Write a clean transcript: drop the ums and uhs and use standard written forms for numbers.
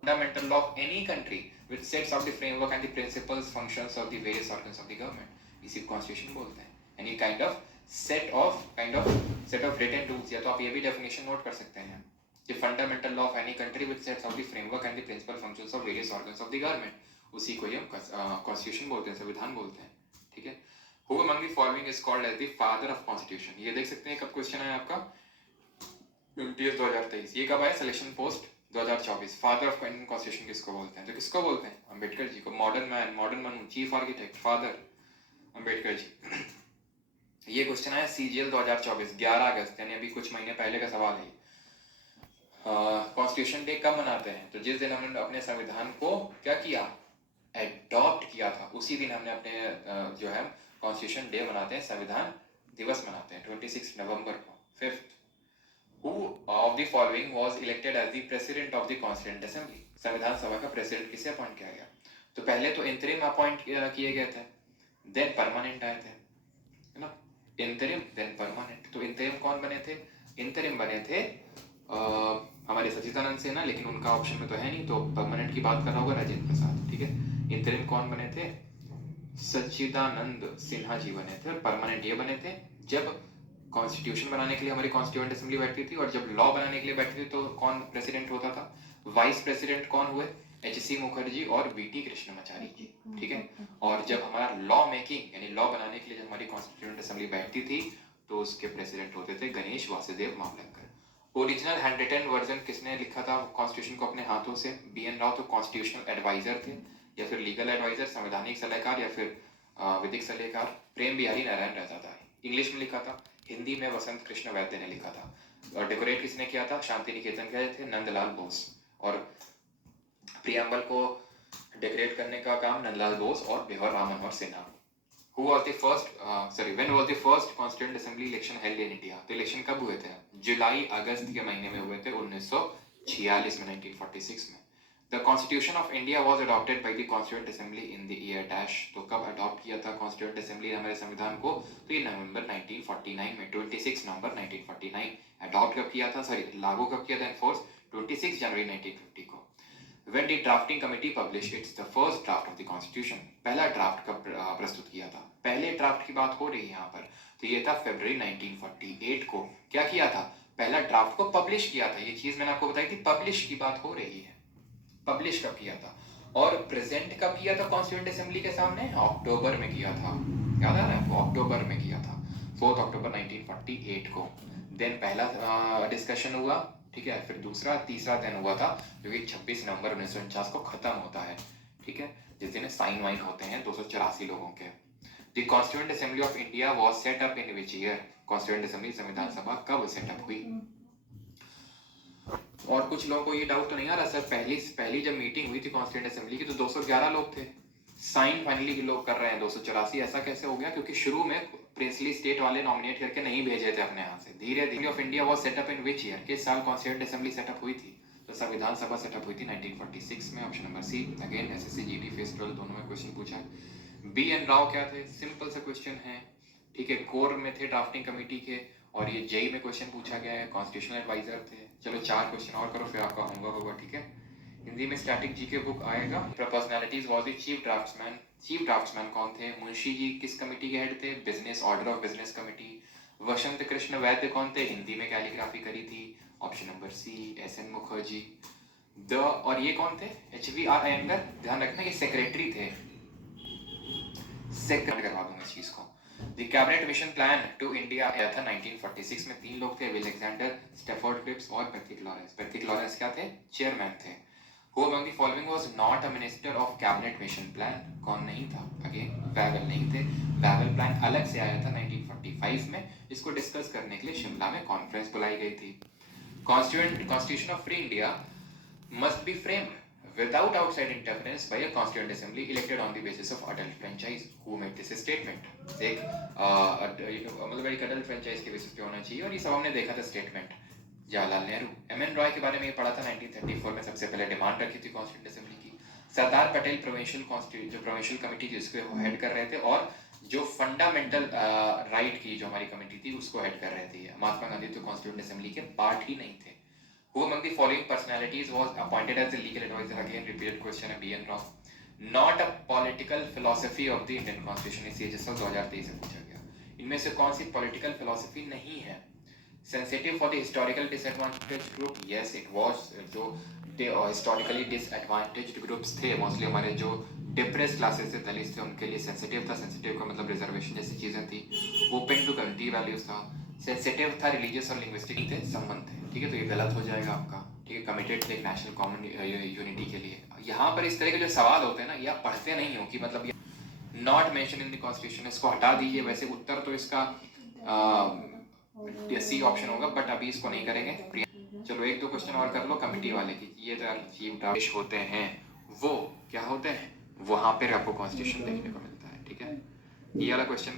fundamental law of any country which sets out the framework and the principles functions of the various organs of the government, इसी constitution बोलते हैं. Any kind of set of written rules. या तो आप ये भी definition note कर सकते हैं, the fundamental law of any country which sets out the framework and the principal functions of various organs of the government, उसी को हम कॉन्स्टिट्यूशन बोलते हैं, संविधान बोलते हैं. ठीक है. Who among the following is called as the father of constitution? ये देख सकते हैं कब क्वेश्चन है आपका 2023. ये कब आया? Selection post 2024. Father of Indian constitution किसको बोलते हैं? तो किसको बोलते हैं? अंबेडकर जी को. Modern man, modern Manu, chief architect, father Ambedkar ji. ये क्वेश्चन आया CGL 2024 11 अगस्त, यानी अभी कुछ महीने पहले का सवाल है. कॉन्स्टिट्यूशन डे कब मनाते हैं? तो जिस दिन हमने अपने संविधान को क्या किया, एडॉप्ट किया था, उसी दिन हमने अपने जो है कॉन्स्टिट्यूशन डे मनाते हैं, संविधान दिवस मनाते हैं 26 नवंबर को. 5th. Who of the following was elected as the president of the Constituent Assembly? संविधान सभा का प्रेसिडेंट किसे अपॉइंट किया गया? तो पहले तो इंटरिम अपॉइंट किए गए थे, देन परमानेंट आए थे, है ना. Interim then permanent. तो इंटरिम कौन बने थे? इंटरिम बने थे हमारे सच्चिदानंद सिन्हा, लेकिन उनका ऑप्शन में तो है नहीं, तो परमानेंट की बात कर रहा होगा राजेंद्र प्रसाद. ठीक है. इंटरिम कौन बने थे? सच्चिदानंद सिन्हा जी बने थे. और परमानेंट ये बने थे जब कॉन्स्टिट्यूशन बनाने के लिए हमारी कॉन्स्टिट्यूएंट असेंबली बैठती थी, और जब लॉ बनाने के लिए बैठती थी तो कौन प्रेसिडेंट होता था? वाइस प्रेसिडेंट कौन हुए? HC मुखर्जी और VT कृष्णमाचारी जी. ठीक है. और जब हमारा लॉ मेकिंग यानी लॉ बनाने के लिए जब हमारी कॉन्स्टिट्यूएंट असेंबली बैठती थी तो उसके प्रेसिडेंट होते थे Ganesh Vasudev Mavalankar. Original hand written version किसने लिखा था कॉन्स्टिट्यूशन को अपने हाथों से? BN राव तो कॉन्स्टिट्यूशनल एडवाइजर थे, या फिर लीगल एडवाइजर, संवैधानिक सलाहकार, या फिर विधिक सलाहकार प्रेम बिहारी नारायण रहता था. इंग्लिश में लिखा था. हिंदी में वसंत कृष्ण वैद्य ने लिखा था. और डेकोरेट किसने किया था? शांति निकेतन के थे नंदलाल बोस. और प्रियम्बल को डेकोरेट करने का काम नंदलाल बोस और Behar Ram Manohar Sinha. Who was the first? When was the first Constituent Assembly election held in India? तो इलेक्शन कब हुए थे? जुलाई अगस्त के महीने में हुए थे 1946 में, 1946 में. The Constitution of India was adopted by the Constituent Assembly in the year dash. तो कब अडॉप्ट किया था Constituent Assembly हमारे संविधान को? तो ये नवंबर 1949 में, 26 नवंबर 1949. अडॉप्ट कब किया था, सॉरी लागू कब किया था, एनफोर्स 26 जनवरी 1950 को. When the drafting committee published its the first draft of the constitution, पहला ड्राफ्ट कब प्रस्तुत किया था? पहले ड्राफ्ट की बात हो रही है यहाँ पर, तो ये था फरवरी 1948 को. क्या किया था? पहला ड्राफ्ट को पब्लिश किया था. ये चीज मैंने आपको बताई थी, पब्लिश की बात हो रही है. पब्लिश कब किया था? और प्रेजेंट कब किया था कॉन्स्टिट्यूएंट असेंबली के सामने? अक्टूबर में किया था. याद आ रहा है? वो अक्टूबर में किया था, 4 अक्टूबर 1948 को. देन पहला डिस्कशन हुआ, ठीक है. फिर दूसरा तीसरा दिन हुआ था जो कि 26 नवंबर 1949 को खत्म होता है. ठीक है. जिस दिन साइन वाइन होते हैं 284 लोगों के. The constituent assembly of India was set up in which year? Constituent assembly संविधान सभा कब सेटअप हुई? और कुछ लोगों को ये डाउट तो नहीं आ रहा सर, पहली जब मीटिंग हुई थी कॉन्स्टिट्यूएंट असेंबली की तो 211 लोग थे, साइन फाइनली के लोग कर रहे हैं 284. ऐसा कैसे हो गया? क्योंकि शुरू में प्रिंसली स्टेट वाले नॉमिनेट करके नहीं भेजे थे अपने हाथ से. धीरे धीरे of India was setup in which year? किस साल कॉन्स्टिट्यूएंट असेंबली सेटअप हुई थी? तो संविधान सभा सेटअप हुई थी 1946 में. Option number C. Again SSC GD phase 12 दोनों में क्वेश्चन पूछा है. BN राव क्या थे? सिंपल सा क्वेश्चन है. ठीक है. कोर में थे ड्राफ्टिंग कमेटी के, और ये जेई में क्वेश्चन पूछा गया है, कॉन्स्टिट्यूशनल एडवाइजर थे. चलो 4 क्वेश्चन और करो फिर आपका होमवर्क होगा. ठीक है. हिंदी में स्टैटिक जीके बुक आएगा. Personalities was the chief draftsman. Chief draftsman कौन थे? मुंशी जी किस कमेटी के हेड थे? Business order of business committee. Vasant Krishna Vaidya कौन थे? हिंदी में कैलीग्राफी करी थी. Option number C. SN Mukherjee. और ये कौन थे? HVR अयंगर. ध्यान रखना ये सेक्रेटरी थे. सेक्रेटरी करवा दूंगा इस चीज को. The cabinet mission plan to India आया था 1946 में. 3 लोग थे, अलेक्जेंडर, स्टैफोर्ड क्रिप्स और पैट्रिक लॉरेंस. पैट्रिक लॉरेंस क्या थे? चेयरमैन थे. Who among the following was not a minister of cabinet mission plan? कौन नहीं था? अगेन वैगल नहीं थे. वैगल प्लान अलग से आया था 1945 में. इसको डिस्कस करने के लिए शिमला में कॉन्फ्रेंस बुलाई गई थी. Constitution of Free India must be framed without outside interference by a constituent assembly elected on the basis of adult franchise. Who made this statement? एक मतलब एक adult franchise के बेसिस पे होना चाहिए. और ये सब हमने देखा था स्टेटमेंट जवाहरलाल नेहरू. MN रॉय के बारे में ये पढ़ा था 1934 में. सबसे पहले डिमांड रखी थी कॉन्स्टिट्यूंट असेंबली की. सरदार पटेल प्रोविंशियल कमेटी थी उसको हेड कर रहे थे, और जो फंडामेंटल राइट की जो हमारी कमेटी थी उसको हेड कर रहे थे. महात्मा गांधी तो कॉन्स्टिट्यूंट असेंबली के पार्ट ही नहीं थे. Who among the following personalities was appointed as the legal advisor? Again, repeated question है, B.N. Rao. Not a political philosophy of the Indian Constitution. इस HSL 2023 से पूछा गया. इनमें से कौन सी political philosophy नहीं है? Sensitive for the historical disadvantaged group? Yes, it was. जो historically disadvantaged groups थे, mostly हमारे जो depressed classes थे, दलित थे, उनके लिए sensitive था. Sensitive का मतलब reservation जैसी चीजें थी. Open to community values था. सेंसिटिव था, रिलीजियस और लिंग्विस्टिक थे, संबंध थे. ठीक है, तो ये गलत हो जाएगा आपका. ठीक है, कमिटेड थे नेशनल कॉमन यूनिटी के लिए. यहाँ पर इस तरह के जो सवाल होते हैं ना, ये आप पढ़ते नहीं हो कि मतलब ये not mention in the constitution, इसको हटा दीजिए. वैसे उत्तर तो इसका सी ऑप्शन होगा, बट अभी इसको नहीं करेंगे. चलो एक दो क्वेश्चन और कर लो कमिटी वाले की. ये जो चीफ डाइश होते हैं वो क्या होते हैं, वहां पर आपको कॉन्स्टिट्यूशन देखने को मिलता है. ठीक है, ये वाला क्वेश्चन